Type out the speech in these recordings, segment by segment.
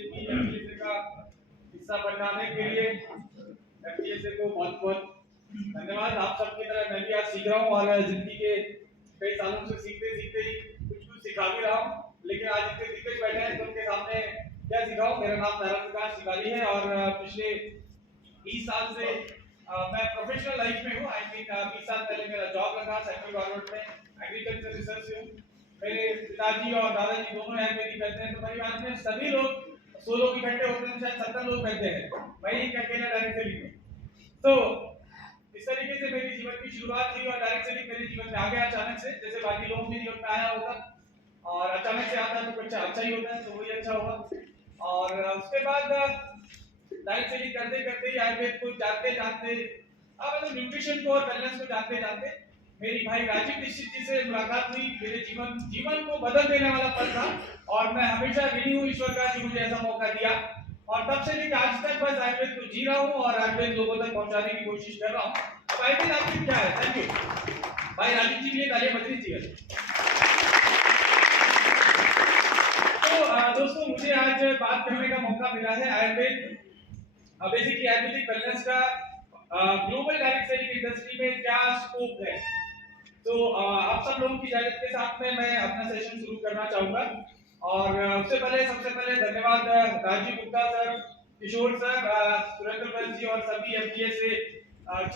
BJP एफडीएसए का हिस्सा बनाने के लिए एफडीएसए को बहुत बहुत धन्यवाद। आप सबकी तरह मैं भी आज सीख रहा हूँ और जिंदगी के कई सालों से सीखते सीखते ही कुछ कुछ सिखा भी रहा हूँ, लेकिन आज इतने दिग्गज बैठे हैं तो उनके सामने क्या सिखाऊं। मेरा नाम नारायण प्रकाश शिकारी है और पिछले 20 साल से मैं प्रोफेशनल लाइफ में हूँ। आई मीन 20 साल पहले मेरा जॉब लगा सेंट्रल गवर्नमेंट में एग्रीकल्चर रिसर्च से हूँ। मेरे पिताजी और दादाजी दोनों आयुर्वेदिक करते हैं, तो परिवार में सभी लोग 100 लोग इकट्ठे होते हैं, शायद 70 लोग रहते हैं, मैं ही अकेला डायरेक्ट सेलिंग में। तो इस तरीके से मेरी जीवन की शुरुआत हुई और डायरेक्ट सेलिंग मेरे जीवन में आ गया अचानक से, जैसे बाकी लोगों के जीवन में आया होगा। और अचानक से आता है तो कुछ अच्छा ही होता है, तो वही अच्छा होगा। और उसके बाद डाइट सेलिंग करते करते ही आयुर्वेद को जानते जानते मतलब न्यूट्रिशन को और वेलनेस को जानते जानते मेरी भाई राजीव दीक्षित जी से मुलाकात हुई। मेरे जीवन को बदल देने वाला पल था और मैं हमेशा ऋणी हूँ ईश्वर का कि मुझे ऐसा मौका दिया। और तब से लेकर आज तक बस आयुर्वेद को जी रहा हूँ और आयुर्वेद लोगों तक पहुंचाने की कोशिश कर रहा हूँ। अब आयुर्वेद आपकी क्या है? थैंक यू भाई राजीव जी के लिए तालियां बजनी चाहिए। तो दोस्तों मुझे आज बात करने का मौका मिला है आयुर्वेद बेसिकली आयुर्वेदिक वेलनेस का ग्लोबल डायरेक्ट सेलिंग इंडस्ट्री में क्या स्कोप है। तो आप सब लोगों की इजाजत के साथ में मैं अपना सेशन शुरू करना चाहूंगा। और सबसे पहले धन्यवाद राजीव गुप्ता सर, किशोर सर, सुरेंद्र जी और सभी एफडीएसए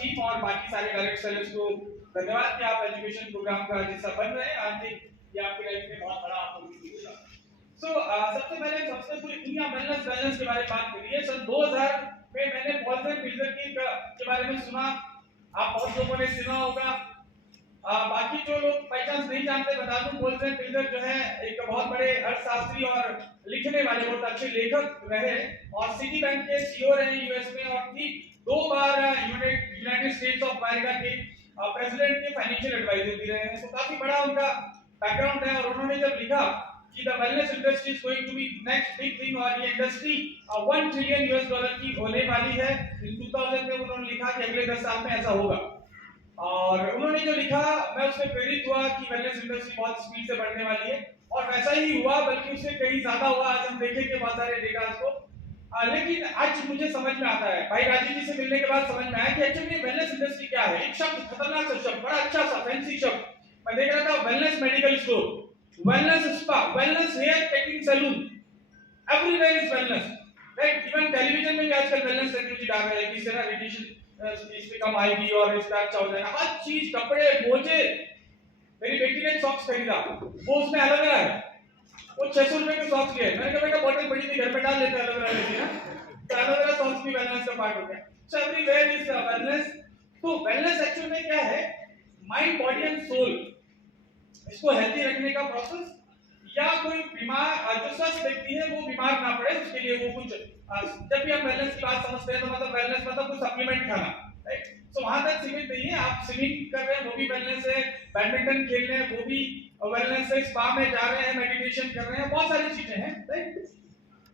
टीम और बाकी सारे डायरेक्ट सेलर्स को धन्यवाद कि आप एजुकेशन प्रोग्राम का हिस्सा बन रहे हैं। आई थिंक ये आपकी लाइफ में बहुत बड़ा अपॉर्चुनिटी होगा। सबसे पहले सबसे पूरी दुनिया वेलनेस के बारे में बात करिए। सन 2000 में मैंने पॉल्सन फिल्टर के बारे में सुना, आप बहुत लोगों ने सुना होगा। बाकी जो लोग बाई चांस नहीं जानते बता दूं, पॉल्सन फिल्टर जो है एक बहुत बड़े अर्थशास्त्री और लिखने वाले बहुत अच्छे लेखक रहे और सिटी बैंक के सीईओ रहे यूएस में और ठीक 2 बार यूनाइटेड स्टेट्स ऑफ अमेरिका के प्रेसिडेंट के फाइनेंशियल एडवाइजर भी रहे हैं। तो काफी बड़ा उनका बैकग्राउंड है और उन्होंने जब लिखा कि the wellness industry is going to be next big thing और ये इंडस्ट्री $1 ट्रिलियन की होने वाली है, इन 2000 में उन्होंने लिखा कि अगले 10 साल में ऐसा होगा। और उन्होंने जो लिखा मैं उससे प्रेरित हुआ कि वेलनेस इंडस्ट्री बहुत स्पीड से बढ़ने वाली है और वैसा ही हुआ, बल्कि उससे कहीं ज्यादा हुआ। आज हम देखेंगे बहुत सारे डेटा को। लेकिन आज मुझे समझ में आता है, भाई राजीव जी से मिलने के बाद समझ में आया कि एक्चुअली वेलनेस इंडस्ट्री क्या है। एक शब्द, खतरनाक सा शब्द, बड़ा अच्छा सा फैंसी शब्द मैं देख रहा था, wellness medical store, wellness spa, wellness hair cutting salon, everywhere is wellness, right. Even television में भी आजकल वेलनेस टेक्नोलॉजी डाल रहे हैं कि इससे ना रेडिएशन इस पे कम आएगी और इसका अच्छा हो जाएगा। हर चीज, कपड़े, मोजे। मेरी बेटी ने सॉक्स खरीदा, वो उसमें एलोवेरा है, वो 600 रुपए के सॉक्स लिए। मैंने कहा बेटा बॉटल पड़ी थी घर पे डाल लेते एलोवेरा लेके ना, तो एलोवेरा सॉक्स भी वेलनेस का पार्ट हो गया। So everywhere is wellness. तो वेलनेस एक्चुअली में क्या है? माइंड, बॉडी एंड सोल, इसको हेल्दी रखने का प्रोसेस, या कोई बीमार जो स्वस्थ व्यक्ति है वो बीमार ना पड़े उसके लिए वो कुछ जब भी हम वेलनेस की बात समझते हैं तो मतलब वेलनेस मतलब कुछ सप्लीमेंट खाना, राइट। सो वहां तक सीमित नहीं है। आप स्विमिंग कर रहे हैं वो भी वेलनेस है, बैडमिंटन खेल रहे हैं वो भी वेलनेस है, स्पा में जा रहे हैं, मेडिटेशन कर रहे हैं, बहुत सारी चीजें हैं, राइट।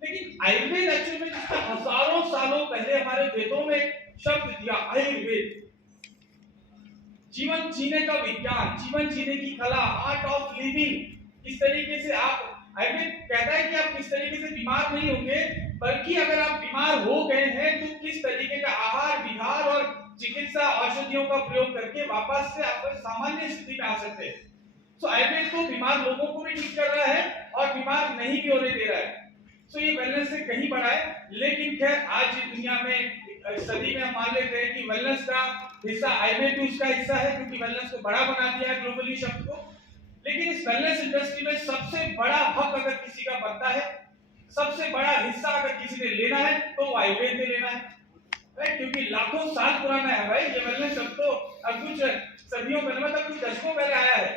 लेकिन आयुर्वेद एक्चुअली में जिसका हजारों सालों पहले हमारे वेदों में शब्द दिया आयुर्वेद, जीवन जीने का विज्ञान, जीवन जीने की कला, आर्ट ऑफ लिविंग, किस तरीके से आप, आयुर्वेद कहता है कि आप किस तरीके से बीमार नहीं होंगे, बल्कि अगर आप बीमार हो गए हैं तो किस तरीके का आहार विहार और चिकित्सा औषधियों का प्रयोग करके वापस से आप सामान्य स्थिति में आ सकते हैं। सो आयुर्वेद तो बीमार लोगों को भी ठीक कर रहा है और बीमार नहीं भी होने दे रहा है। सो ये वेलनेस से कहीं बड़ा है। लेकिन खैर आज दुनिया में सदी में हम मान लेते हैं कि वेलनेस का हिस्सा आयुर्वेद भी उसका हिस्सा है, क्योंकि वेलनेस को बड़ा बना दिया है ग्लोबली शब्द को। लेकिन इस वेलनेस इंडस्ट्री में सबसे बड़ा हक अगर किसी का बनता है, सबसे बड़ा हिस्सा अगर किसी ने लेना है तो आयुर्वेद ने लेना है, राइट। क्योंकि लाखों साल पुराना है भाई ये वेलनेस शब्द, तो अब कुछ सदियों पहले मतलब कुछ दशकों पहले आया है।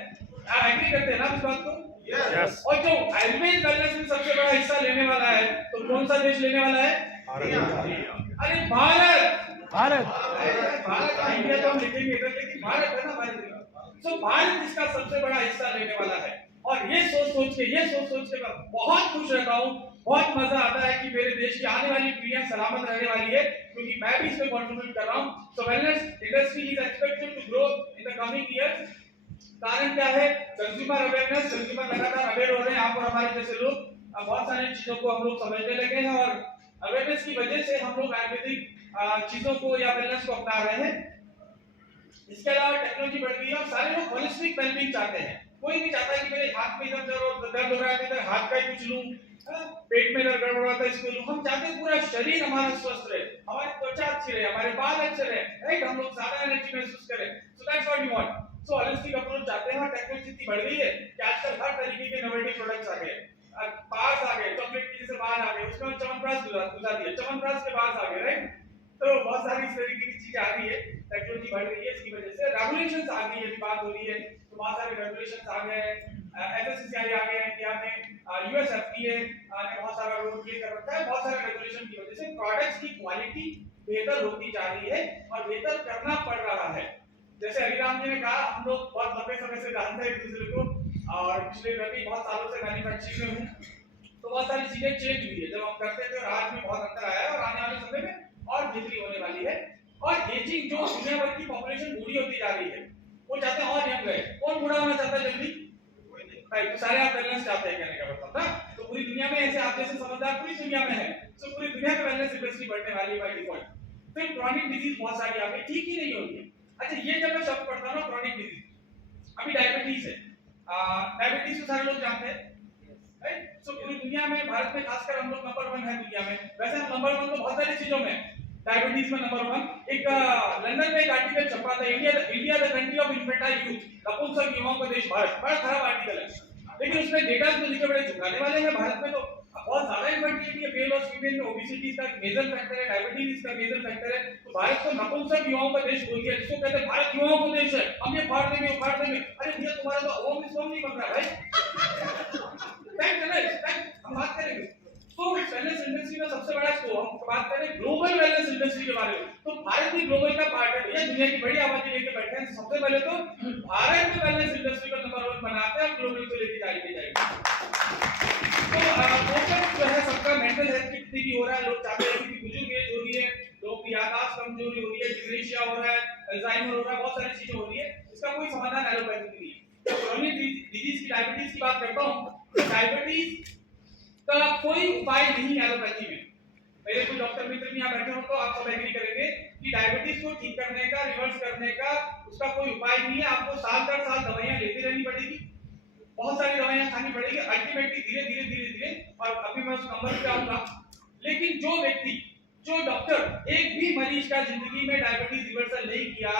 आप एग्री करते हैं ना इस बात को? Yes. और जो आयुर्वेद वेलनेस में सबसे बड़ा हिस्सा लेने वाला है तो कौन सा देश लेने वाला है? अरे भारत। भारत का इंडिया तो हम लिखेंगे इधर, लेकिन भारत है ना भारत। सो भारत इसका सबसे बड़ा हिस्सा लेने वाला है और ये सोच सोच के मैं बहुत खुश रहता हूँ, बहुत मजा आता है कि मेरे देश की आने वाली पीढ़ियां सलामत रहने वाली है, क्योंकि मैं भी इसमें कंट्रीब्यूट कर रहा हूँ। So wellness industry is expected to grow in the coming years. कारण क्या है? कंज्यूमर अवेयरनेस, कंज्यूमर लगातार अवेयर हो रहे हैं, आप और हमारे जैसे लोग, बहुत सारी चीजों को हम लोग समझने लगे हैं और अवेयरनेस की वजह से हम लोग आयुर्वेदिक चीजों को या वेलनेस को अपना रहे हैं। इसके अलावा टेक्नोलॉजी बढ़ गई है और सारे लोग होलिस्टिक वेलबींग चाहते हैं। कोई नहीं चाहता कि मेरे हाथ में इधर दर्द हो रहा है तो हाथ का ही कुछ लूं, पेट में दर्द गड़बड़ हो रहा है इसको लूं। हम चाहते हैं पूरा शरीर हमारा स्वस्थ रहे, हमारी त्वचा अच्छी रहे, हमारे बाल अच्छे रहे, राइट? हम लोग ज्यादा एनर्जी महसूस करें। So that's what we want. So holistic approach चाहते हैं और टेक्नोलॉजी इतनी बढ़ गई है कि आजकल हर तरीके के इनोवेटिव प्रोडक्ट्स आ गए, पार्ट्स आ गए, चॉकलेट की जैसे बाल आ गए, उसमें च्यवनप्राश गुजर दिया, च्यवनप्राश के बाल आ गए, राइट? तो बहुत सारी इस तरीके की चीजें आ रही है, टेक्नोलॉजी बढ़ रही है, इसकी वजह से रेगुलेशंस आ गई है, बात हो रही है तो बहुत सारे रेगुलेशंस आ गए हैं, एफएसएसआई आ गए हैं इंडिया में, यूएसएफडीए ने बहुत सारा रोल प्ले कर रखा है। बहुत सारे रेगुलेशन की वजह से प्रोडक्ट्स की क्वालिटी बेहतर होती जा रही है और बेहतर करना पड़ रहा है। जैसे अभिराम जी ने कहा, हम लोग बहुत लंबे समय से जानते हैं एक दूसरे को और पिछले बहुत सालों से मैन्युफैक्चरिंग में हूं, तो बहुत सारी चीजें चेंज हुई है। जब हम करते थे और आज में बहुत अंतर आया है और आने वाले समय में और बेहतरी होने वाली है। और एजिंग, जो दुनिया भर की पॉपुलेशन बूढ़ी होती जा रही है, वो चाहते हैं और यंग रहे। कौन बूढ़ा होना चाहता है जल्दी? तो सारे आप वेलनेस चाहते हैं, कहने का मतलब ना। तो पूरी दुनिया में ऐसे आप जैसे समझदार पूरी दुनिया में है, तो पूरी दुनिया में वेलनेस इंडस्ट्री बढ़ने वाली है बाय डिफॉल्ट। फिर क्रॉनिक डिजीज बहुत सारी आ गई, ठीक ही नहीं होगी। अच्छा, ये जब मैं शब्द पढ़ता हूं ना क्रॉनिक डिजीज, अभी डायबिटीज है, डायबिटीज तो सारे लोग जानते हैं, राइट? सो पूरी दुनिया में, भारत में खासकर हम लोग नंबर 1 है दुनिया में। वैसे हम नंबर 1 तो बहुत सारी चीजों में, डायबिटीज में नंबर 1। एक लंदन में एक आर्टिकल छपा था, India the country of infantile youth, नपुंसक युवाओं का देश भारत। बड़ा खराब आर्टिकल है, लेकिन उसमें डेटा तो लिखे बड़े झुकाने वाले हैं। भारत में तो बहुत ज्यादा इन्फर्टिलिटी है, मेल और फीमेल में ओबेसिटी इसका मेजर फैक्टर है, डायबिटीज इसका मेजर फैक्टर है। तो भारत को नपुंसक युवाओं का देश बोल दिया, जिसको कहते हैं भारत युवाओं का देश है, हम ये फाड़ देंगे, उखाड़ देंगे। अरे भैया, तुम्हारा तो होम इस नहीं बन रहा है भाई। फैक्ट है ना, फैक्ट हम बात करेंगे। तो वेलनेस इंडस्ट्री का सबसे बड़ा स्कोप, हम बात करें ग्लोबल वेलनेस इंडस्ट्री के बारे में, तो भारत भी ग्लोबल का पार्ट है भैया। दुनिया की बड़ी आबादी लेके बैठे हैं, सबसे पहले तो भारत में वेलनेस इंडस्ट्री को नंबर 1 बनाते हैं और ग्लोबल को लेके जाएंगे। तो फोकस जो है सबका मेंटल हेल्थ की स्थिति भी हो रहा है। लोग चाहते हैं कि बुजुर्ग एज हो रही है, लोगों की याददाश्त कमजोरी हो रही है, डिमेंशिया हो रहा है, अल्जाइमर हो रहा है, बहुत सारी चीजें हो रही है। इसका कोई समाधान एलोपैथी नहीं है। तो क्रॉनिक डिजीज की, डायबिटीज की बात करता हूं, डायबिटीज का कोई उपाय नहीं एलोपैथी में। मेरे कुछ डॉक्टर मित्र भी यहाँ बैठे हो तो आप सब एग्री करेंगे कि डायबिटीज को ठीक करने का, रिवर्स करने का उसका कोई उपाय नहीं है। आपको साल दर साल दवाइयां लेती रहनी पड़ेगी, बहुत सारी दवाइयां खानी पड़ेगी, अल्टीमेटली धीरे धीरे धीरे धीरे, और अभी मैं उस नंबर पे आऊंगा। लेकिन जो व्यक्ति, जो डॉक्टर एक भी मरीज का जिंदगी में डायबिटीज रिवर्सल नहीं किया,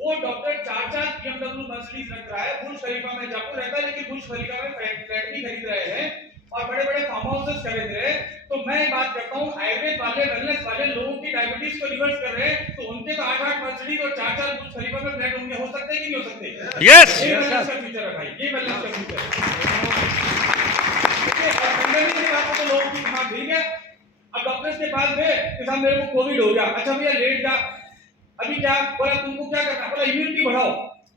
वो डॉक्टर 4-4 BMW मर्सिडीज रख रहा है, बुर्ज खलीफा में जयपुर रहता है, लेकिन बुर्ज खलीफा में फ्लैट भी खरीद रहे हैं और बड़े बड़े फार्म हाउसेस खरीद रहे हैं। तो मैं बात करता हूं, आयुर्वेद वाले, वेलनेस वाले लोगों की डायबिटीज को रिवर्स कर रहे हैं, तो उनके तो 8-8 मर्सिडीज और 4-4 बुर्ज खलीफा में फ्लैट होंगे, हो सकते हैं कि नहीं हो सकते? यस, ये वेलनेस का फ्यूचर है भाई, ये वेलनेस का फ्यूचर है। देखिए, और पेंडेमिक के बाद तो लोगों की दिमाग ठीक है। अब डॉक्टर्स के पास गए कि साहब मेरे को कोविड हो गया, अच्छा भैया लेट जा, अभी क्या बोला, तुमको क्या करना, बोला इम्यूनिटी बढ़ाओ।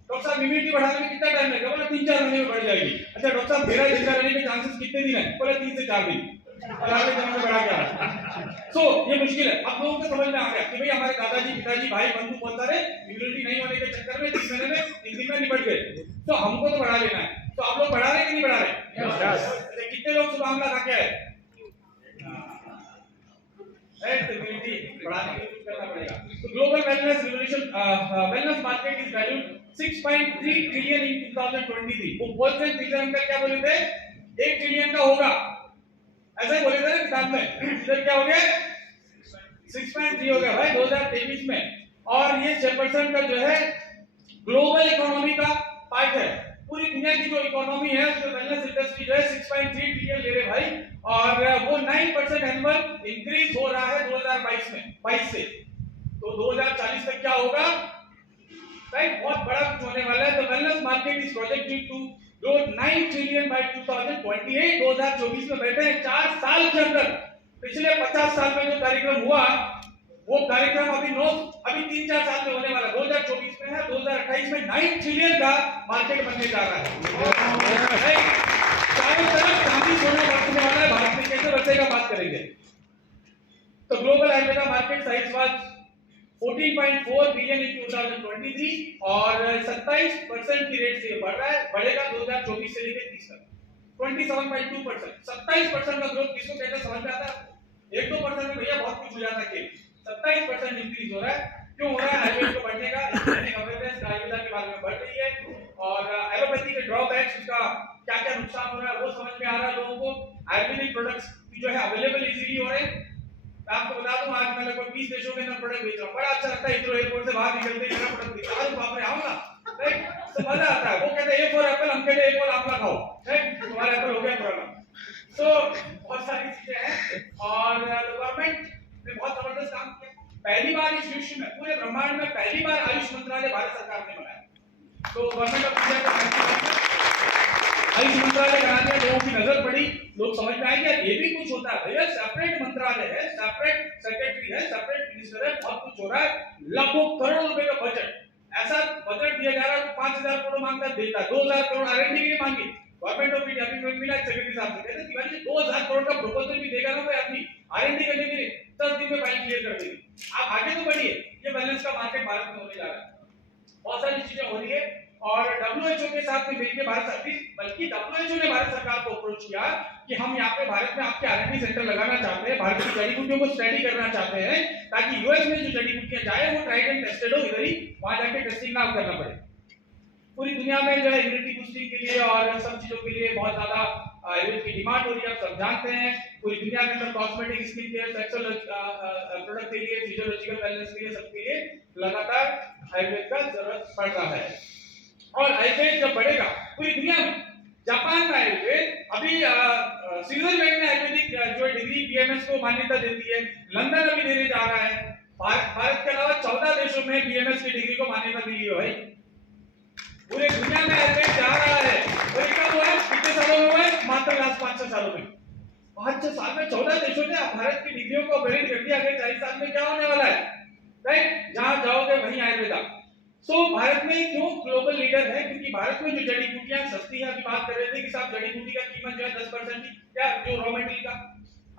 डॉक्टर साहब इम्यूनिटी बढ़ाने में कितना टाइम लगेगा, बोला 3-4 महीने में बढ़ जाएगी। अच्छा डॉक्टर साहब मेरा जिंदा रहने के चांसेस कितने दिन है, बोला 3 से 4 दिन, और आगे जमा बढ़ा गया। सो ये मुश्किल है। अब लोगों को समझ में आ गया कि भाई हमारे दादाजी, पिताजी, भाई बंधु बहुत सारे इम्यूनिटी नहीं होने के चक्कर में 3 महीने में, 3 दिन में निपट गए, तो हमको तो बढ़ा लेना है। तो आप लोग बढ़ा रहे कि नहीं बढ़ा रहे? कितने लोग सुबह हमला खा के आए? बढ़ाने के लिए कुछ करना पड़ेगा। तो global wellness revolution, wellness market is valued 6.3 trillion इन 2023। वो होलसेल फिगर अंकल क्या बोले थे, 1 ट्रिलियन का होगा, ऐसा बोले थे ना किताब में। इधर क्या हो गया, 6.3 हो गया भाई 2023 में। और ये 6% का जो है ग्लोबल इकोनॉमी का पार्ट है। पूरी दुनिया की जो इकोनॉमी है उसमें वेलनेस इंडस्ट्री जो है 6.3 ट्रिलियन ले रहे भाई, और वो 9% एनुअल इंक्रीज हो रहा है 2022 में, 22 से। तो 2040 तक क्या होगा, राइट? बहुत बड़ा कुछ होने वाला है। तो wellness market is projected to grow 9 trillion by 2028। 2024 में बैठे हैं, 4 साल के अंदर। पिछले 50 साल में जो कार्यक्रम हुआ, वो कार्यक्रम अभी 3-4 साल में होने वाला, 2024 में है, 2028 में 9 ट्रिलियन का मार्केट बनने जा रहा है। चारों तरफ चांदी सोना बरसने वाला है, भारत में कैसे बचेगा बात करेंगे। तो global Ayurveda market size was 14.4 billion in 2023 और 27% की रेट से बढ़ रहा है, बढ़ेगा 2024 से लेकर 30 तक। 27.2%, 27% का ग्रोथ किसको कहते हैं समझ में आता है? 1-2% में भैया बहुत कुछ हो जाता है। 27% इंक्रीज हो रहा है। क्यों हो रहा है? आयुर्वेद को बढ़ने का अवेयरनेस आयुर्वेदा के बारे में बढ़ रही है और एलोपैथी के ड्रॉबैक्स, उसका क्या क्या नुकसान हो रहा है वो समझ में आ रहा है लोगों को। आयुर्वेदिक प्रोडक्ट्स की जो है अवेलेबल इजीली हो रहे हैं। मैं आपको बता दूं आज मैं लगभग 20 देशों के अंदर प्रोडक्ट बेच रहा हूं। बड़ा अच्छा लगता है इधर एयरपोर्ट से बाहर निकलते ही मेरा प्रोडक्ट दिखता है, बाप रे आओ ना, राइट? तो मजा आता है। वो कहते हैं ए फॉर एप्पल, हम कहते हैं ए फॉर आंवला खाओ, राइट? तुम्हारा एप्पल हो गया पुराना। तो बहुत सारी चीजें हैं और गवर्नमेंट ने बहुत जबरदस्त काम किया। पहली बार इस विश्व में पूरे ब्रह्मांड में पहली बार आयुष मंत्रालय भारत सरकार ने बनाया। तो गवर्नमेंट ऑफ इंडिया का आयुष मंत्रालय बना दिया, लोगों की नजर पड़ी, लोग समझ में आएंगे ये भी कुछ होता है भैया। सेपरेट मंत्रालय है, सेपरेट सेक्रेटरी है, सेपरेट मिनिस्टर है, बहुत कुछ हो रहा है। लाखों करोड़ रुपए का बजट, ऐसा बजट दिया जा रहा है। 5000 करोड़ मांगता है, देता 2000 करोड़ आरएनडी के लिए मांगी। गवर्नमेंट ऑफ इंडिया अभी मिला सेक्रेटरी साहब से, कहते तिवारी जी 2000 करोड़ का प्रपोजल भी देगा ना कोई आदमी आरएनडी करने के लिए, 10 दिन में फाइल क्लियर कर देंगे। आप आगे तो बढ़िए, ये बैलेंस का मार्केट भारत में होने जा रहा है। बहुत सारी चीजें हो रही है और डब्ल्यूएचओ के साथ में मिलकर भारत सरकार, बल्कि डब्ल्यूएचओ ने भारत सरकार को अप्रोच किया कि हम यहाँ पे भारत में आपके आरएनडी सेंटर लगाना चाहते हैं, भारत की जड़ी बूटियों को स्टडी करना चाहते हैं, ताकि यूएस में जो जड़ी बूटियां जाए वो ट्राइड एंड टेस्टेड हो, इधर ही वहां जाके टेस्टिंग ना करना पड़े। पूरी दुनिया में जो है इम्यूनिटी बूस्टिंग के लिए और सब चीजों के लिए बहुत ज्यादा आयुर्वेद की डिमांड हो रही है, आप सब जानते हैं। पूरी दुनिया के अंदर cosmetic, skin care, sexual product के लिए, फिजियोलॉजिकल वेलनेस के लिए, सबके लिए लगातार आयुर्वेद का जरूरत पड़ रहा है। और आयुर्वेद जब बढ़ेगा पूरी दुनिया में, जापान में आयुर्वेद, अभी स्विट्जरलैंड में आयुर्वेदिक जो डिग्री बीएमएस को मान्यता देती है, लंदन अभी देने जा रहा है। भारत के अलावा 14 देशों में बीएमएस की डिग्री को मान्यता मिली है भाई। पूरे दुनिया में आयुर्वेद जा रहा है और ये कब हुआ है? कितने सालों में हुआ है? मात्र लास्ट 5-6 सालों में। 5-6 साल में 14 देशों ने भारत की डिग्रियों को अपग्रेड कर दिया। अगले 40 साल में क्या होने वाला है, राइट? जहां जाओगे वहीं आयुर्वेदा। सो भारत में क्यों ग्लोबल लीडर है? क्योंकि भारत में जो जड़ी बूटियां सस्ती है, अभी बात कर रहे थे कि साहब जड़ी बूटी का कीमत जो है 10% की, क्या जो रॉ मटेरियल का,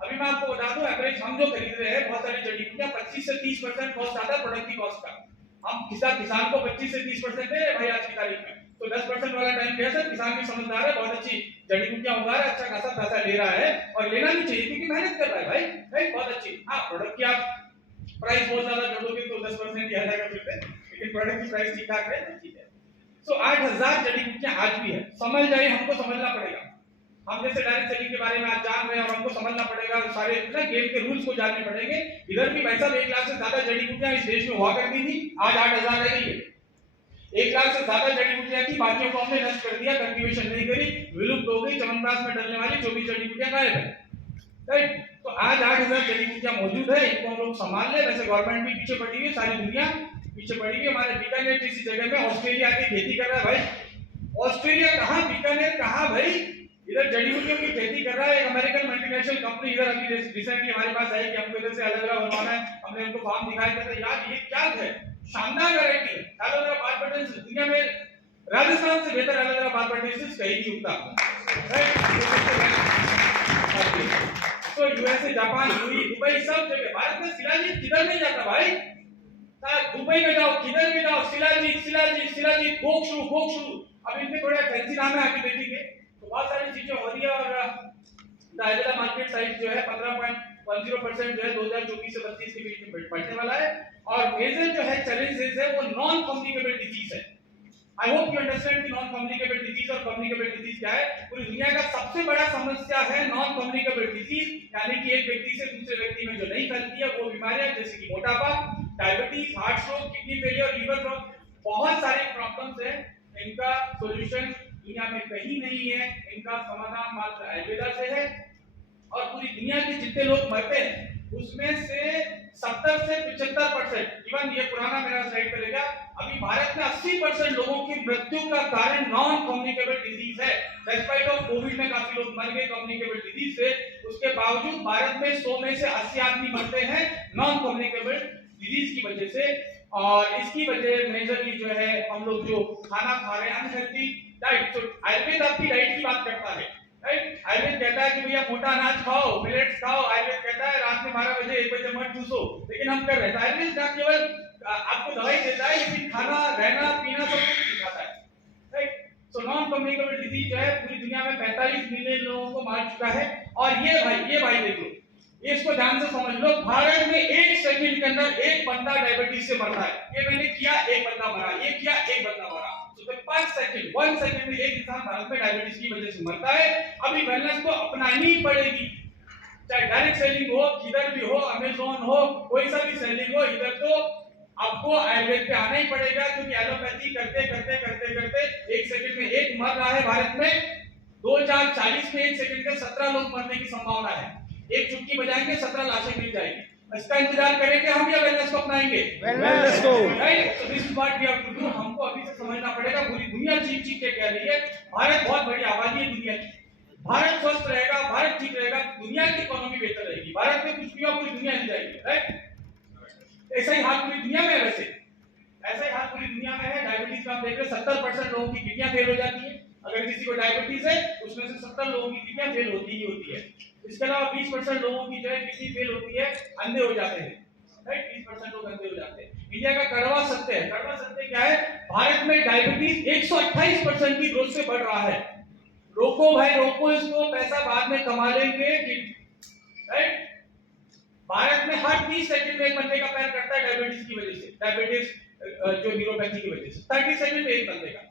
अभी मैं आपको बता दूं एवरेज हम जो खरीद रहे हैं बहुत सारी जड़ी बूटियां 25 से 30% कॉस्ट आता है प्रोडक्ट की कॉस्ट का। हम किसान को 25 से 30% दे भाई आज की तारीख में, तो 10% वाला टाइम कैसे? किसान भी समझदार है, बहुत अच्छी जड़ी बूटियां उगा रहा है, अच्छा खासा पैसा ले रहा है और लेना भी चाहिए क्योंकि मेहनत कर रहा है भाई, भाई बहुत अच्छी। हाँ, प्रोडक्ट की आप प्राइस बहुत ज्यादा कर दोगे तो 10% ही आ जाएगा फिर से, लेकिन प्रोडक्ट की प्राइस ठीक ठाक है तो ठीक है। सो 8000 जड़ी बूटियां आज भी है, समझ जाइए, हमको समझना पड़ेगा। हम जैसे डायरेक्ट सेलिंग के बारे में आज जान रहे हैं और हमको समझना पड़ेगा, सारे ना गेम के रूल्स को जानने पड़ेंगे। इधर भी भाई साहब 1 लाख से ज्यादा जड़ी बूटियां इस देश में हुआ करती थी, आज 8000 रह गई है। 1 लाख से ज्यादा जड़ी बूटियां थी, बाकियों को हमने नष्ट कर दिया, कल्टीवेशन नहीं करी, विलुप्त हो गई। च्यवनप्राश में डलने वाली 24 जड़ी बूटियां गायब है, राइट? तो आज 8000 जड़ी बूटियां मौजूद है, इनको हम लोग संभाल ले। वैसे गवर्नमेंट भी पीछे पड़ी हुई है, सारी दुनिया पीछे पड़ी हुई है। हमारे बीकानेर जैसी जगह में ऑस्ट्रेलिया की खेती कर रहा है भाई। ऑस्ट्रेलिया कहां, बीकानेर कहां भाई? इधर जड़ी बूटियों की खेती कर रहा है एक अमेरिकन मल्टीनेशनल कंपनी। इधर अभी रिसेंटली हमारे पास आई कि हमको इधर से एलोवेरा बनवाना है, हमने उनको फार्म दिखाया, कहते यार ये क्या है, शानदार वैरायटी है एलोवेरा बारबडेंस, दुनिया में राजस्थान से बेहतर एलोवेरा बारबडेंस कहीं नहीं उगता, तो यूएसए, जापान, यूएई, दुबई, सब जगह। भारत में शिलाजीत किधर नहीं जाता भाई? दुबई में जाओ, किधर में जाओ, शिलाजीत शिलाजीत शिलाजीत, गोक्षरू गोक्षरू। अब इनके थोड़े फैंसी नाम है, आगे देखेंगे। तो बहुत सारी चीजें हो रही है और आयुर्वेदा मार्केट साइज जो है 15.10% जो है 2024 से 32 के बीच में बढ़ने वाला है। और मेजर जो है चैलेंजेस है वो नॉन कम्युनिकेबल डिजीज है। आई होप यू अंडरस्टैंड कि नॉन कम्युनिकेबल डिजीज और कम्युनिकेबल डिजीज क्या है। पूरी दुनिया का सबसे बड़ा समस्या है नॉन कम्युनिकेबल डिजीज, यानी कि एक व्यक्ति से दूसरे व्यक्ति में जो नहीं फैलती है वो बीमारियां, जैसे कि मोटापा, diabetes, heart stroke, kidney failure, liver problem, बहुत सारे प्रॉब्लम्स हैं। इनका सॉल्यूशन दुनिया में कहीं नहीं है, इनका समाधान मात्र आयुर्वेदा से है। और पूरी दुनिया के जितने लोग मरते हैं उसमें से 70 से 75%, इवन ये पुराना मेरा स्लाइड पे रहेगा, अभी भारत में 80% लोगों की मृत्यु का कारण नॉन कम्युनिकेबल डिजीज है। डिस्पाइट ऑफ कोविड में काफी लोग मर गए कम्युनिकेबल डिजीज से, उसके बावजूद भारत में 100 में से 80 आदमी मरते हैं नॉन कम्युनिकेबल डिजीज की वजह से। और इसकी वजह मेजरली जो है हम लोग जो खाना खा रहे हैं, अनहेल्दी डाइट। तो आयुर्वेद आपकी डाइट की बात करता है, राइट? आयुर्वेद कहता है कि भैया मोटा अनाज खाओ, मिलेट्स खाओ। आयुर्वेद कहता है रात में 12 बजे 1 बजे मत ठूसो, लेकिन हम कर रहे हैं। आयुर्वेद ना केवल आपको दवाई देता है, लेकिन खाना, रहना, पीना सब कुछ सिखाता है, right? So non communicable disease जो है पूरी दुनिया में 45 मिलियन लोगों को मार चुका है। और ये भाई देख लो, इसको ध्यान से समझ लो, भारत में 1 सेकंड के अंदर एक बंदा डायबिटीज से मरता है। ये मैंने किया, एक बंदा मरा, ये किया, एक बंदा मरा। तो 1 सेकंड में एक इंसान भारत में डायबिटीज की वजह से मरता है। अभी वेलनेस को अपनानी ही पड़ेगी, चाहे डायरेक्ट सेलिंग हो, किधर भी हो, अमेज़न हो, कोई सा भी सेलिंग हो, इधर तो आपको आयुर्वेद पे आना ही पड़ेगा, क्योंकि एलोपैथी करते करते करते करते 1 सेकंड में एक मर रहा है भारत में। 2040 में 1 सेकंड के 17 लोग मरने की संभावना है। एक चुटकी बजाएंगे 17 लाशें मिल जाएंगी। इसका इंतजार करेंगे हम या वेलनेस को अपनाएंगे? वेलनेस को। Right, so this is what we have to do. हमको अभी से समझना पड़ेगा, पूरी दुनिया चीख के कह रही है, भारत बहुत बड़ी आबादी है दुनिया की, भारत स्वस्थ रहेगा, भारत ठीक रहेगा, दुनिया की इकोनॉमी बेहतर रहेगी। भारत में कुछ भी हो, पूरी दुनिया हिल जाएगी। राइट, ऐसा ही हाल पूरी दुनिया में है। वैसे ऐसा ही हाल पूरी दुनिया में है। डायबिटीज का हम देख रहे हैं 70% लोगों की किडनियां फेल हो जाती है। अगर किसी को डायबिटीज है उसमें से 70 लोगों की किडनियां फेल होती ही होती है। इसके अलावा 20% लोगों की जो है किडनी फेल होती है, अंधे हो जाते हैं। राइट, 20% लोग अंधे हो जाते हैं। इंडिया का कड़वा सत्य है। कड़वा सत्य क्या है? भारत में डायबिटीज 128% की ग्रोथ से बढ़ रहा है। रोको भाई, रोको इसको, पैसा बाद में कमा लेंगे। राइट, भारत में हर 30 सेकंड में एक बंदे का पैर कटता है डायबिटीज की वजह से, डायबिटीज जो न्यूरोपैथी की वजह से 30 सेकंड में एक बंदे का।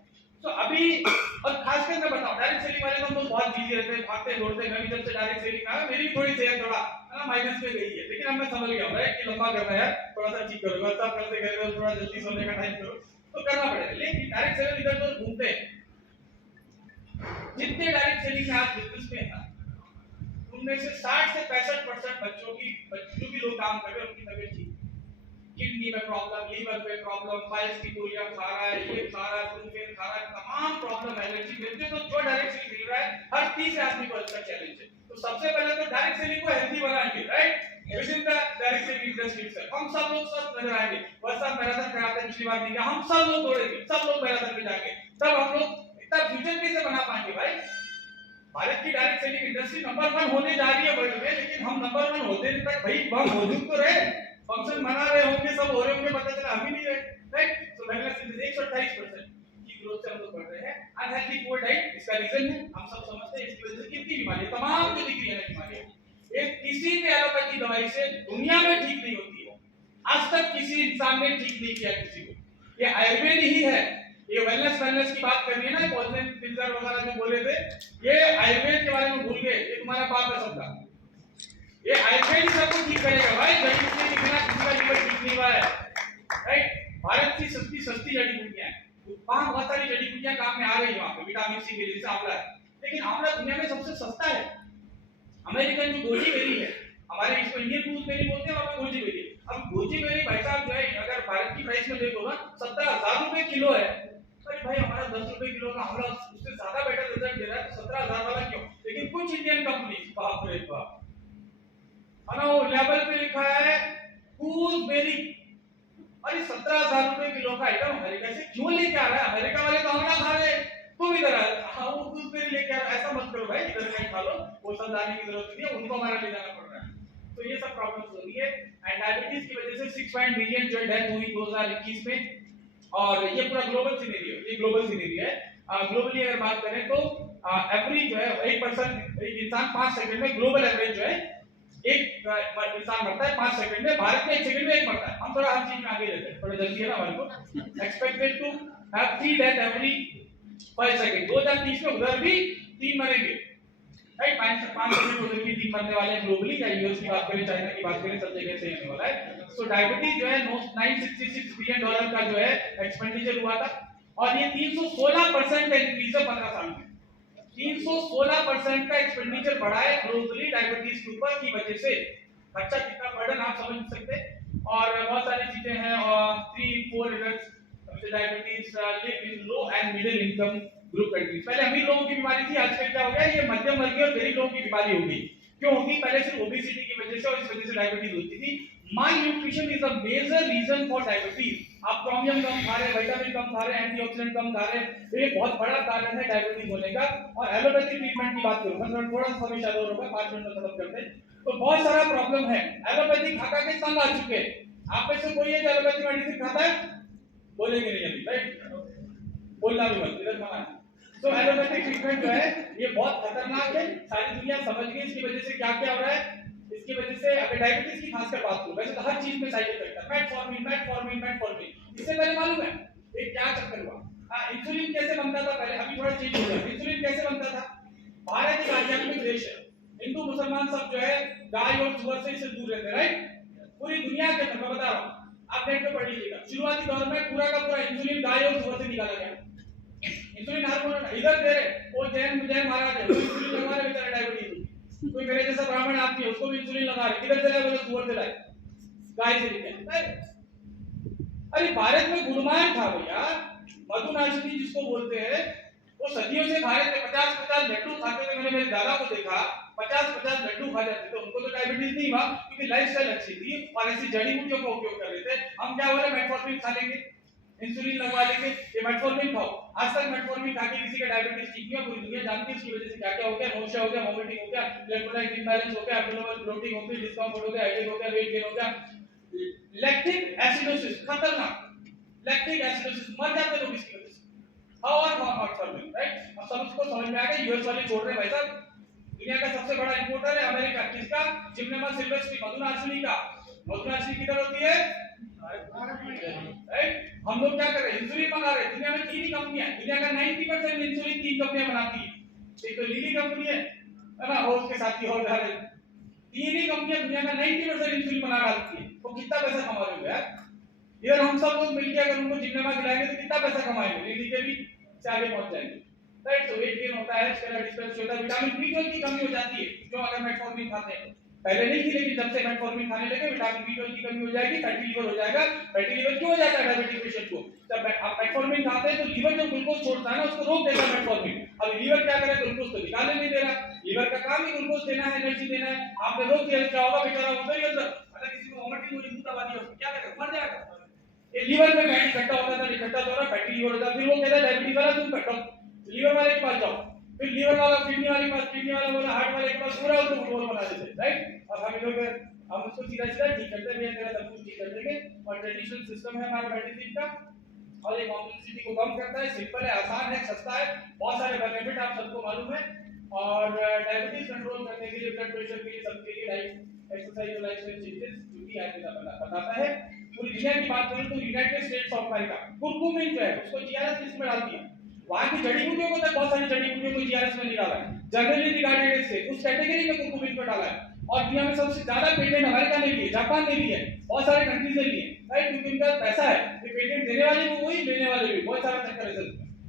तो अभी और खासकर मैं बताऊं, डायरेक्ट सेलिंग वाले तो बहुत बिजी रहते हैं, भागते दौड़ते हैं। मैं भी जब से डायरेक्ट सेलिंग आया, मेरी भी थोड़ी सेहत थोड़ा माइनस में गई है, लेकिन अब मैं समझ गया हूं कि लंबा करना है, थोड़ा सा ठीक करो, सब करते करते थोड़ा जल्दी सोने का टाइम करो तो करना पड़ेगा। लेकिन डायरेक्ट सेलिंग इधर उधर घूमते हैं। जितने डायरेक्ट सेलिंग में आज बिजनेस में है, उनमें से 60 से 65% बच्चों की, जो भी लोग काम कर रहे हैं उनकी तबीयत ठीक, किडनी में प्रॉब्लम, लीवर में प्रॉब्लम, फाइल्स की गोलियां खा रहा है, ये खा रहा है, ग्लूटेन खा रहा है, तमाम प्रॉब्लम, एलर्जी मिलते, तो जो डायरेक्ट सेलिंग मिल रहा है हर तीसरे आदमी को इसका चैलेंज है। तो सबसे पहले तो डायरेक्ट सेलिंग को हेल्दी बनाएंगे। Right, with in the direct selling industry से हम सब लोग स्वस्थ नजर आएंगे। वर्षा मैराथन कराते हैं, पिछली बार नहीं किया, हम सब लोग दौड़ेंगे, सब लोग मैराथन में जाएंगे, तब हम लोग इतना फ्यूचर कैसे बना पाएंगे भाई? भारत की डायरेक्ट सेलिंग इंडस्ट्री नंबर 1 होने जा रही है वर्ल्ड में, लेकिन हम नंबर 1 होते तक भाई हम मौजूद तो रहे, फंक्शन मना रहे होंगे, सब हो रहे होंगे, पता चला हम ही नहीं रहे। राइट, सो वेलनेस इज 128% की ग्रोथ से हम लोग बढ़ रहे हैं। अनहेल्दी फूड डाइट इसका रीजन है, हम सब समझते हैं। इसकी वजह से कितनी बीमारी, तमाम जो दिख रही है बीमारियां, एक किसी भी एलोपैथी दवाई से दुनिया में ठीक नहीं होती है। आज तक किसी इंसान ने ठीक नहीं किया किसी को। ये आयुर्वेद ही है। ये वेलनेस की बात कर रही है ना, पॉइजन फिल्टर वगैरह जो बोले थे, ये आयुर्वेद के बारे में भूल गए। ये तुम्हारा पाप है सबका। ये आयुर्वेद ही सबको ठीक करेगा भाई, जड़ी बूटी के बिना किसी का लीवर ठीक नहीं हुआ है। राइट, भारत की सस्ती जड़ी बूटियां हैं, वहां बहुत सारी जड़ी बूटियां काम में आ रही है, वहां पे विटामिन सी के लिए आंवला है, लेकिन आंवला दुनिया में सबसे सस्ता है। अमेरिकन जो गोजी बेरी है, हमारे इसको इंडियन गूसबेरी बोलते हैं, वहां पे गोजी बेरी। अब गोजी बेरी भाई साहब जो है, अगर भारत की प्राइस में देखो ना, 17,000 रुपए किलो है। अरे भाई, हमारा 10 रुपए किलो का आंवला उससे ज्यादा बेटर रिजल्ट दे रहा है, तो 17,000 वाला क्यों? लेकिन कुछ इंडियन कंपनी, बाप रे बाप, वो लेबल पे लिखा है गूसबेरी, अरे 17,000 रुपए किलो का आइटम अमेरिका से क्यों लेके आ रहा है? अमेरिका वाले तो आंवला खा रहे, तुम इधर वो गूसबेरी लेके आ रहा है। ऐसा मत करो भाई, इधर कहीं खा लो, वो सब लाने की जरूरत नहीं है, उनको हमारा ले जाना पड़ रहा है। तो ये सब प्रॉब्लम्स हो रही है। एंड डायबिटीज की वजह से 6 मिलियन जो डेथ हुई 2021 में, और ये पूरा ग्लोबल सिनेरियो, ये ग्लोबल सिनेरियो है। ग्लोबली अगर बात करें तो एवरेज जो है 1% एक इंसान 5 सेकंड में, ग्लोबल एवरेज जो है एक इंसान मरता है 5 सेकंड में। भारत में 1 सेकंड में एक मरता है। हम थोड़ा हर चीज में आगे रहते हैं, थोड़ा जल्दी है ना हमारे को। Expected to have 3 death every 5 second. 2030 में उधर भी 3 मरेंगे। राइट, 5 सेकंड उधर भी 3 मरने वाले हैं ग्लोबली। या यूएस की बात करें, चाइना की बात करें, सब जगह से होने वाला है। सो डायबिटीज जो है $966 बिलियन का जो है एक्सपेंडिचर हुआ था, और ये 316% का इंक्रीज है 15 साल में। 316% का एक्सपेंडिचर बढ़ा है ग्लोबली डायबिटीज के ऊपर की वजह से। खर्चा कितना बर्डन आप समझ सकते हैं। और बहुत सारी चीजें हैं, और 3-4 results diabetes live in low and middle income group countries. पहले अमीर लोगों की बीमारी थी, आजकल क्या हो गया, ये मध्यम वर्गीय और गरीब लोगों की बीमारी हो गई। क्यों होगी? पहले सिर्फ ओबेसिटी की वजह से और इस वजह से डायबिटीज होती थी। Malnutrition is a major reason for diabetes. आप क्रोमियम कम खा रहे हैं, विटामिन कम खा रहे हैं, एंटीऑक्सीडेंट कम खा रहे हैं, तो ये बहुत बड़ा कारण है डायबिटीज होने का। और एलोपैथी ट्रीटमेंट की बात करूं, मैं थोड़ा सा समय शायद और होगा, 5 मिनट में खत्म करते हैं। तो बहुत सारा प्रॉब्लम है, एलोपैथी खा के तंग आ चुके हैं। आप में से कोई है जो एलोपैथी मेडिसिन खाता है? बोलेंगे नहीं अभी, राइट? बोलना भी मत, इधर मना है। तो एलोपैथिक ट्रीटमेंट जो है ये बहुत खतरनाक है, सारी दुनिया समझ गई इसकी वजह से क्या क्या हो रहा है। इसकी वजह से अगर डायबिटीज की खासकर बात करूं, वैसे तो हर चीज में साइड इफेक्ट है, मेटफॉर्मिन। इससे पहले मालूम है ये क्या चक्कर हुआ? इंसुलिन कैसे बनता था पहले, अभी थोड़ा चेंज हो गया। इंसुलिन कैसे बनता था? भारत एक आध्यात्मिक देश है, हिंदू मुसलमान सब जो है गाय और सुअर से इससे दूर रहते हैं, राइट? पूरी दुनिया के अंदर मैं बता रहा हूँ, आप नेट पे पढ़ लीजिएगा, शुरुआती दौर में पूरा का पूरा इंसुलिन गाय और सुअर से निकाला गया। इंसुलिन हार्मोन इधर दे रहे, वो जैन महाराज है, वो इंसुलिन लगवा रहे बेचारे डायबिटीज। कोई मेरे जैसा ब्राह्मण आदमी है उसको भी इंसुलिन लगा रहे, किधर से लाए? बोले सुअर से लाए, गाय से लेके। अरे भारत में गुणमान था भैया, मधुनाशिनी जिसको बोलते हैं, वो सदियों से खा रहे थे, 50-50 लड्डू खाते थे। मैंने मेरे दादा को देखा 50-50 लड्डू खा जाते थे, उनको तो डायबिटीज नहीं हुआ क्योंकि लाइफस्टाइल अच्छी थी और ऐसी जड़ी बूटियों का उपयोग कर रहे थे। हम क्या बोले, मेटफॉर्मिन खा लेंगे, इंसुलिन लगवा लेंगे, ये मेटफॉर्मिन खाओ। आज तक मेटफॉर्मिन खा के किसी का डायबिटीज ठीक नहीं हुआ, पूरी दुनिया जानती है इसकी वजह से क्या क्या हो गया। नौशा हो गया, वोमिटिंग हो गया, इलेक्ट्रोलाइट इम्बैलेंस हो गया, एब्डोमिनल ब्लोटिंग हो गई, डिस्कम्फर्ट हो गया, हेडेक हो गया, वेट गेन हो गया, लैक्टिक एसिडोसिस, खतरनाक लैक्टिक एसिडोसिस, मर जाते लोग इसकी वजह से। हाउ और मेटफॉर्मिन, राइट? अब सबको समझ में आ गया, यूएस वाले छोड़ रहे भाई साहब। दुनिया का सबसे बड़ा इंपोर्टर है अमेरिका, किसका? जिम्नेमा सिल्वेस्ट्री, मधुनाशिनी का। मधुनाशिनी किधर होती है? राइट? हम लोग क्या कर रहे हैं, इंसुलिन बना रहे हैं। दुनिया में 3 ही कंपनियां, दुनिया का 90% इंसुलिन 3 कंपनियां बनाती है। एक तो लीली कंपनी है ना, और उसके साथ ही और है, 3 ही कंपनियां दुनिया का 90% इंसुलिन बना डालती है। वो कितना पैसा कमा रहे हो यार? यार हम सब लोग मिलकर अगर उनको जिम्नेमा खिलाएंगे तो कितना पैसा कमाएंगे, लीली के भी से आगे पहुंच जाएंगे, राइट? तो वेट गेन होता है, स्टेरॉइड डिस्पेंस होता है, विटामिन B12 की कमी हो जाती है जो अगर मेटफॉर्मिन खाते हैं। पहले नहीं थी, लेकिन जब से मेटफॉर्मिन खाने लगे विटामिन B12 की कमी हो जाएगी, फैटी लिवर हो जाएगा। फैटी लिवर क्यों हो जाता है डायबिटिक पेशेंट को? जब आप मेटफॉर्मिन खाते हैं तो लीवर जो ग्लूकोज छोड़ता है ना, उसको रोक देता है मेटफॉर्मिन। अब लीवर क्या करे, ग्लूकोज तो निकालने नहीं दे रहा। लीवर का काम ही ग्लूकोज देना है, एनर्जी देना है। आपने रोक दिया, क्या होगा बेचारा उधर ही अंदर, अगर किसी को वोमिटिंग हो रही, भूत आबादी हो, क्या करेगा? मर जाएगा। ये लीवर में फैट इकट्ठा होता था, इकट्ठा हो रहा, फैटी लीवर होता है। फिर वो कहता है डायबिटीज वाला तुम कटो, लीवर वाले के पास जाओ, फिर लीवर वाला किडनी वाले के पास, किडनी वाला बोला हार्ट वाले के पास, पूरा उसको फुटबॉल बना देते, राइट? अब हम लोग हम उसको सीधा सीधा ठीक करते हैं, भैया तेरा सब कुछ ठीक कर देंगे। और ट्रेडिशनल सिस्टम है हमारा मेडिसिन का, और ये कॉम्प्लेक्सिटी को कम करता है, सिंपल है, आसान है, सस्ता है, बहुत सारे बेनिफिट आप सबको मालूम है। और डायबिटीज कंट्रोल करने के लिए, ब्लड प्रेशर के लिए, सबके लिए लाइफ एक्सरसाइज और लाइफस्टाइल चेंजेस ड्यूटी आयुर्वेद बताता है। पूरी दुनिया की बात करें तो United states of America curcumin जो है उसको जीआरएस लिस्ट में डाल दिया। वहां की जड़ी बूटियों को तक, बहुत सारी जड़ी बूटियों को जीआरएस में नहीं डाला है, जनरली रिगार्डेड से उस कैटेगरी में कुरकुमिन को डाला है। और दुनिया में सबसे ज्यादा पेटेंट अमेरिका ने लिए, जापान ने लिए, बहुत सारे कंट्रीज ने लिए, राइट? क्योंकि इनका पैसा है, ये पेटेंट देने वाले भी वही, लेने वाले भी, बहुत सारा चक्कर है सर।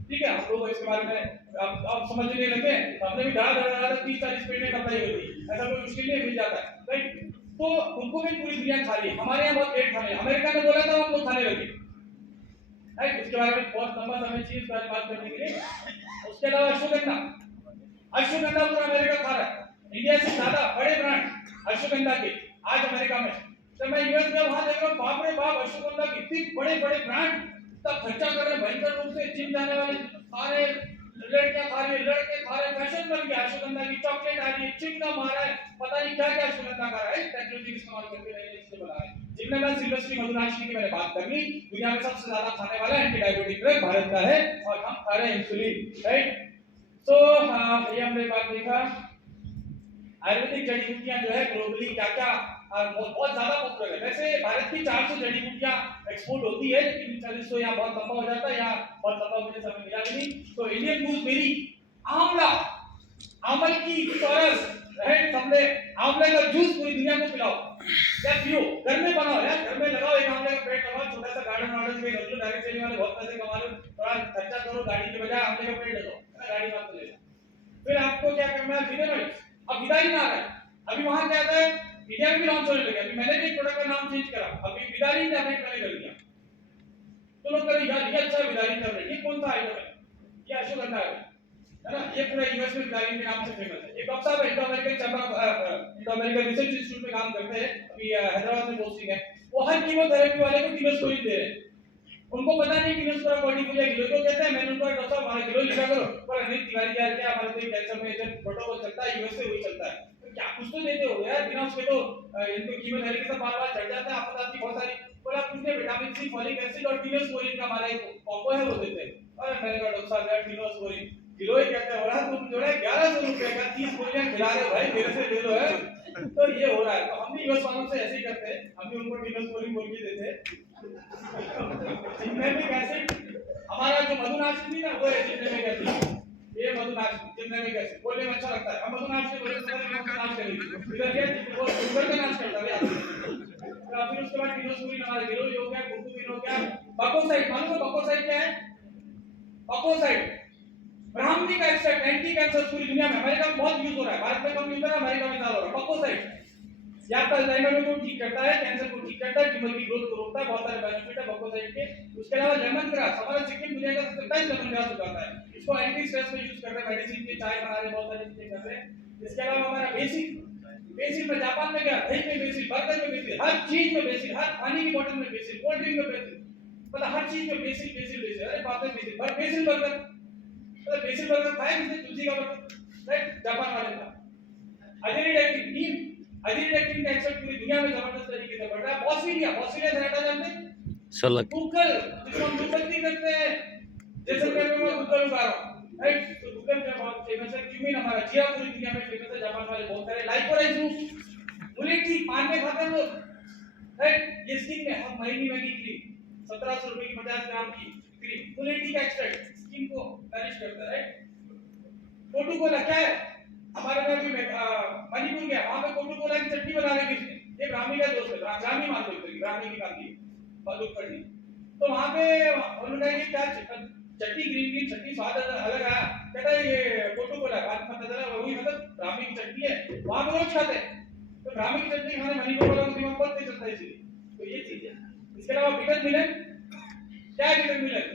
ठीक है, हम लोग इसके बारे में अब समझने लगे, हमने भी धड़ा 30-40 पेटेंट अप्लाई कर दी, ऐसा कोई मुश्किल नहीं, मिल जाता है, राइट? तो उनको भी पूरी दुनिया खा रही है, हमारे यहाँ बहुत लेट खाने, अमेरिका ने बोला था हम लोग खाने लगे, राइट? इसके बारे में बहुत लंबा समय चाहिए इस बारे में बात करने के लिए। उसके अलावा अश्वगंधा पूरा अमेरिका खा रहा है, इंडिया से ज्यादा बड़े ब्रांड अश्वगंधा के आज अमेरिका में। तो मैं यूएस में वहां देख रहा हूँ, बाप रे बाप, अश्वगंधा के इतने बड़े बड़े ब्रांड, इतना खर्चा कर रहे हैं भयंकर रूप से, जिम जाने वाले सारे लड़कियां खा रही है, लड़के खा रहे हैं, फैशन बन गया अश्वगंधा की, चॉकलेट आ रही है, चिंगम आ रहा है, पता नहीं क्या क्या अश्वगंधा खा रहा है, टेक्नोलॉजी इस्तेमाल करके रहे हैं, इससे बना रहे हैं। जिम्नेमा सिल्वेस्ट्री, मधुनाशिनी की मैंने बात कर ली, दुनिया में सबसे ज्यादा खाने वाला एंटी डायबिटिक ड्रग भारत का है, और हम खा रहे हैं इंसुलिन, राइट? तो ये हमने बात देखा आयुर्वेदिक जड़ी बूटियां जो है ग्लोबली क्या क्या बहुत ज्यादा पॉपुलर है। वैसे भारत की 400 जड़ी बूटियां एक्सपोर्ट होती है, लेकिन 40 तो यहाँ बहुत लंबा हो जाता है, यहाँ बहुत लंबा मुझे समय मिला नहीं। तो इंडियन गूसबेरी, आंवला, आमल की फॉरेस्ट, राइट? हमने आंवले का जूस पूरी दुनिया को पिलाओ या पियो, घर में बनाओ यार, घर में लगाओ, एक आंवले का पेड़ लगाओ, छोटा सा गार्डन वार्डन में रख लो, डायरेक्ट सेलिंग वाले बहुत पैसे कमा लो, थोड़ा खर्चा करो, गाड़ी के बजाय आंवले का पेड़ लगाओ, गाड़ी मत ले। फिर आपको क्या करना है, विनेमाइड्स, अब विदारिन आ रहा है, अभी वहां क्या आता है, इंडिया में भी लॉन्च होने लगे, अभी मैंने भी एक प्रोडक्ट का नाम चेंज करा, अभी विदारिन टैबलेट मैंने कर दिया। तो लोग कह रहे यार ये अच्छा विदारिन कर रहे हैं, ये कौन सा आइटम है? ये अश्वगंधा है ना, ये पूरा यूएस में विदारिन के नाम से फेमस है। एक डॉक्टर साहब इंडो अमेरिकन रिसर्च इंस्टीट्यूट में काम करते हैं, अभी हैदराबाद में पोस्टिंग है, वो हर कीमोथेरेपी वाले को कीमोस्कोरिन दे रहे हैं। उनको पता नहीं कीमोस्कोरिन बॉडी को या किलो को कहते हैं, मैंने उनको डॉक्टर साहब हमारा किलो लिखा करो, पर अनिल तिवारी यार क्या हमारे तो कैंसर में जब प्रोटोकॉल चलता है यूएस से वही चलता है, तो क्या कुछ तो देते हो यार, बिना उसके तो इनको कीमोथेरेपी से बार-बार चढ़ जाता है, आपको आपकी बहुत सारी, बोला उसने विटामिन सी, फॉलिक एसिड और कीमोस्कोरिन का हमारा एक कॉम्बो है वो देते हैं। अरे मैंने कहा डॉक्टर साहब यार कीमोस्कोरिन किलो ही कहते हो रहा, तुम जो है 1100 रुपए का 30 गोलियां खिला रहे हो भाई, मेरे से ले लो है। तो ये हो रहा है। तो हम भी यूएस वालों से ऐसे ही करते हैं, हम भी उनको डिनर स्कोरिंग बोल के देते हैं। जिम्मेदारी कैसे हमारा जो मधुनाशनी ना वो है जिम्मेदारी कैसे, ये मधुनाशनी जिम्मेदारी कैसे बोलने में अच्छा लगता है। हम मधुनाशनी बोले तो नाच करेंगे, इधर ये वो शुगर का नाच करता है। फिर उसके बाद डिनर स्कोरिंग हमारे गिलो हो गया, गुड्डू हो गया, बकोसाइड। मालूम है बकोसाइड क्या है? बकोसाइड ब्राह्मणी का एक्सट्रैक्ट एंटी कैंसर पूरी दुनिया में, अमेरिका में बहुत यूज हो रहा है, भारत में कम यूज हो रहा है, अमेरिका में ज्यादा हो रहा है। बकोसाइड या तो अल्जाइमर को ठीक करता है, कैंसर को ठीक करता है, ट्यूमर की ग्रोथ को रोकता है, बहुत सारे बेनिफिट है बकोसाइड के। उसके अलावा लेमन ग्रास, हमारा सिक्किम दुनिया का सबसे बेस्ट लेमन ग्रास उगाता है, इसको एंटी स्ट्रेस में यूज कर रहे हैं, मेडिसिन के चाय बना रहे हैं, बहुत सारी चीजें कर रहे हैं। इसके अलावा हमारा बेसिल में जापान में क्या, दही में बेसिल, बर्गर में बेसिल, हर चीज में बेसिल, हर पानी की बोतल में बेसिल, कोल्ड ड्रिंक में बेसिल, मतलब हर चीज में बेसिल। अरे बाप रे बेसिल बर्गर, मतलब बेसिल बर्गर खाए किसने? तुलसी का बर्गर, राइट? जापान वाले का अजीरेक्टिन का एक्सट्रैक्ट पूरी दुनिया में जबरदस्त तरीके से बढ़ रहा है। बॉसिलिया सेनेटा जानते हैं? गूगल, जिसको हम गूगल नहीं करते हैं, जैसे मैं गूगल उगा रहा हूं, राइट? तो गूगल का बहुत फेमस है। क्यूमिन हमारा जीरा पूरी दुनिया में फेमस है, जापान वाले बहुत सारे। लाइकोराइस रूट, मुलेठी पान में खाते हैं लोग, राइट? ये स्किन में हम महीने में की 1700 रुपए की 50 ग्राम की क्रीम, मुलेठी का एक्सट्रैक्ट स्किन को नरिश करता है, राइट? कोटू कोला क्या है? हमारे में भी मणिपुर गया, वहां पे कोटू कोला की चटनी बना रहे किसने? ये ब्राह्मी का दोस्त है, ब्राह्मी मान लो, ब्राह्मी की काफी बंदूक पड़ी। तो वहां पे उन्होंने ये क्या चटनी, ग्रीन चटनी स्वाद अलग आया, कहता है ये कोटू कोला, बात पता चला वही मतलब ब्राह्मी की चटनी है, वहां पे रोज खाते हैं। तो ब्राह्मी की चटनी खाने मणिपुर वालों को दिमाग बहुत तेज चलता है, इसलिए तो ये चीज है। इसके अलावा बिटर मिलन, क्या है बिटर मिलन?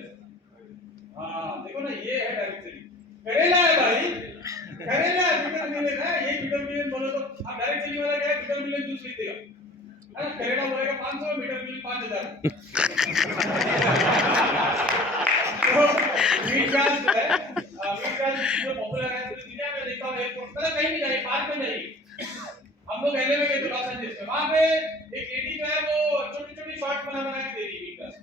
हाँ देखो ना, ये है डायरेक्ट सेलिंग, करेला है भाई, करेला बिटर मिलन है। ये बिटर मिलन बोलो तो आप डायरेक्ट सेलिंग वाला क्या है, बिटर मिलन जूस खरीदेगा, है ना? करेला बोलेगा 500, बिटर मिलन 5000। तो वीट ग्रास है, वीट ग्रास जो पॉपुलर है पूरी दुनिया में, देखा है एयरपोर्ट मतलब कहीं भी जाइए, पार्क में जाइए, हम लोग एलए में गए तो लॉस एंजलिस में, वहां पे एक लेडी जो है वो छोटी-छोटी शॉर्ट बना के दे रही है वीट ग्रास,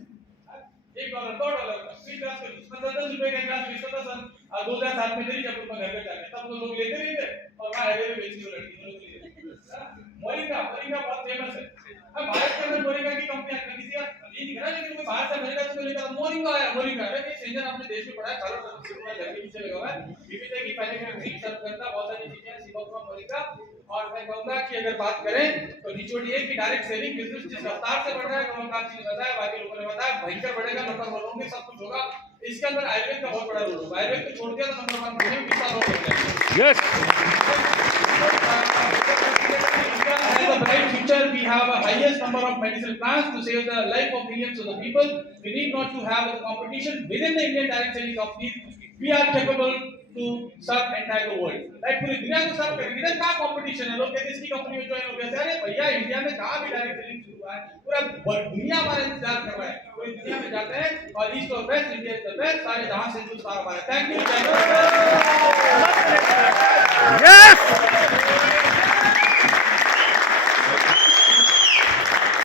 $1 $2 का वीट ग्रास का जूस, मतलब 10 रुपए का ग्लास बेचता था सन 2007 में, मेरी जब मैं घर पे जाके तब लोग लेते नहीं थे, और वहां एलए में बेची वो लड़की लोग मोरिंगा बहुत फेमस है। अब भारत के अंदर मोरिंगा की कंपनी है, किसी का ये दिख रहा है, लेकिन कोई बाहर से अमेरिका से लेकर मोरिंगा आया, मोरिंगा अरे सेंजर अपने देश में पड़ा है, चारों तरफ से घर के पीछे लगा हुआ है, विविधता की पहले में ग्रीन सर्व करता, बहुत सारी चीजें हैं सिबोका मोरिंगा। और मैं कहूंगा कि अगर बात करें तो निचोड़ ये कि डायरेक्ट सेलिंग बिजनेस जिस रफ्तार से बढ़ रहा है, कमल कांत जी ने बताया, बाकी लोगों ने बताया, भयंकर बढ़ेगा, नंबर 1 होंगे, सब कुछ होगा। इसके अंदर आयुर्वेद का बहुत बड़ा रोल होगा, आयुर्वेद को छोड़ दिया तो नंबर 1 होंगे, 20 साल हो गए। Yes, has a bright future. We have a highest number of medicinal plants to save the life of millions of the people. We need not to have a competition within the Indian direct selling companies. We are capable to serve entire the world. Right? पूरी दुनिया को सर्व करेंगे। इधर क्या competition है? लोग कहते हैं इसकी कंपनी में ज्वाइन हो गया, अरे भैया इंडिया में कहाँ भी डायरेक्ट सेलिंग शुरू हुआ है, पूरा दुनिया हमारा इंतजार कर रहा है, पूरी दुनिया में जाते हैं और ईस्ट और west, India is the best, सारे जहां से जो सारा हमारा। Thank you.